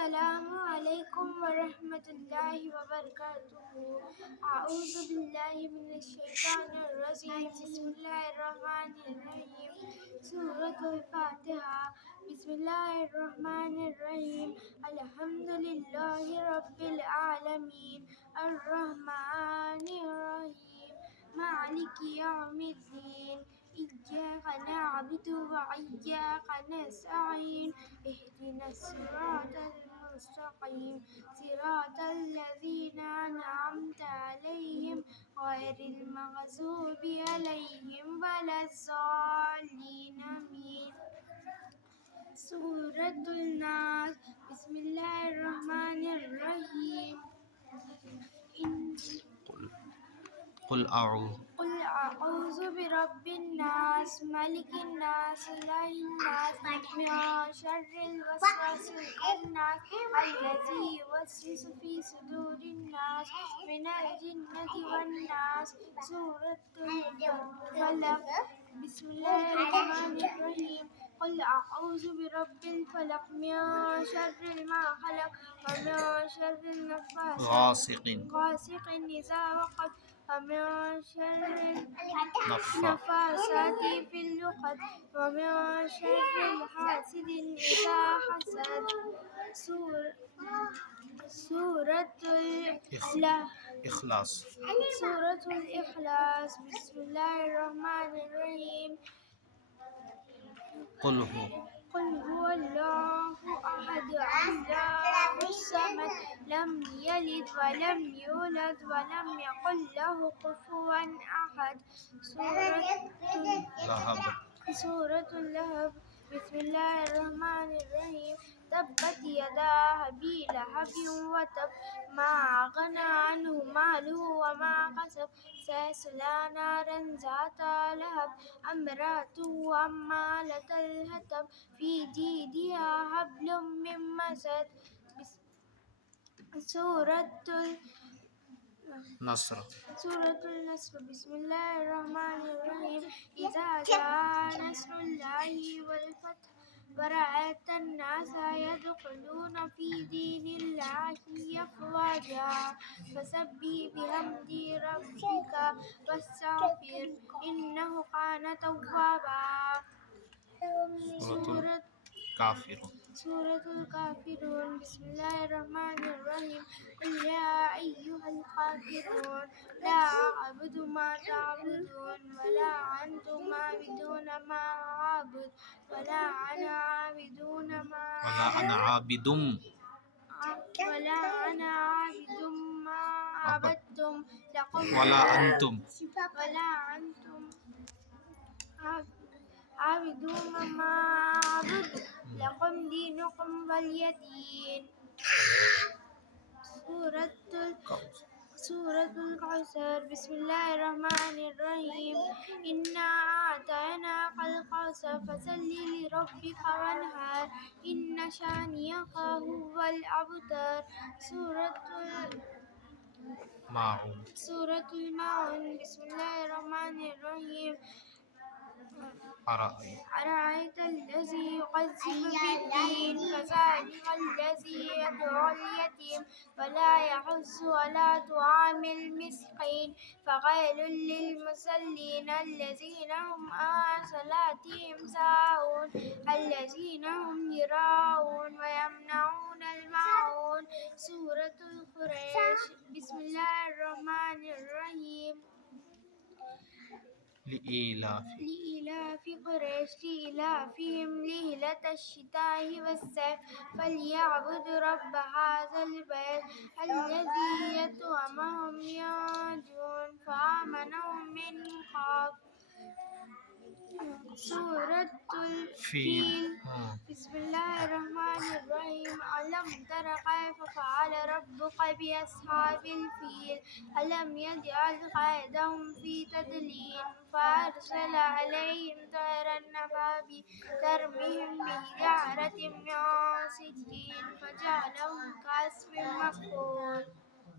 السلام عليكم ورحمة الله وبركاته. أعوذ بالله من الشيطان الرجيم. بسم الله الرحمن الرحيم. سورة الفاتحة. بسم الله الرحمن الرحيم. الحمد لله رب العالمين الرحمن الرحيم مالك يوم الدين إياك نعبد وإياك نستعين اهدنا الصراط المستقيم صراط الذين أنعمت عليهم غير المغضوب عليهم ولا الضالين آمين. سورة الناس. بسم الله الرحمن الرحيم. قل أعوذ برب الناس ملك الناس إله الناس من شر الوسواس الخناس الذي يوسوس في صدور الناس من الجنة والناس. سورة الفلق. بسم الله الرحمن الرحيم. قل أعوذ برب الفلق من شر ما خلق ومن شر غاسق غاسق إذا وقب ومن شر النفاثات في العقد ومن شر حاسد إذا حسد. سورة إخلاص. سورة الإخلاص. بسم الله الرحمن الرحيم. قل هو الله أحد الله الصمد لم يلد ولم يولد ولم يكن له كفوا أحد. سورة اللهب. بسم الله الرحمن الرحيم. تبت يدا أبي لهب وتب ما أغنى عنه ماله وما كسب سيصلى نارا ذات لهب امرأته حمالة الحطب في جيدها حبل من مسد. سورة النصر. بسم الله الرحمن الرحيم. إذا جاء نصر الله والفتح ورأيت الناس يدخلون في دين الله أفواجا فسبح بحمد ربك واستغفر إنه كان توابا. سورة الكافرون. بسم الله الرحمن الرحيم. قل يا أيها الكافرون لا أعبد ما تعبدون ولا أنتم عابدون ما أعبد ولا أنا عابد ما عبدتم ولا أنتم عابدون ما أعبد لكم دينكم ولي دين. سورة الكوثر. بسم الله الرحمن الرحيم. إنا أعطيناك الكوثر فصل لربك وانحر إن شانئك هو الأبتر. سورة الماعون. بسم الله الرحمن الرحيم. أرأيت الذي يكذب بالدين فذلك الذي يدعو اليتيم ولا يحض على طعام المسكين فويل للمصلين الذين هم عن صلاتهم ساهون الذين هم يراءون ويمنعون الماعون. سورة قريش. بسم الله الرحمن الرحيم. لإيلاف قريش إيلافهم رحلة الشتاء والصيف فليعبد رب هذا البيت الذي يطعمهم من جوع وآمنهم من خوف. سورة الفيل. بسم الله الرحمن الرحيم. ألم تر كيف فعل ربك بأصحاب الفيل ألم يجعل كيدهم في تضليل فأرسل عليهم طيرا أبابيل ترميهم بحجارة من سجيل فجعلهم كعصف مأكول.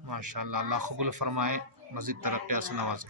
माशाअल्लाह। अल्लाह कबूल फरमाए, मज़ीद तरक्की से नवाज़े।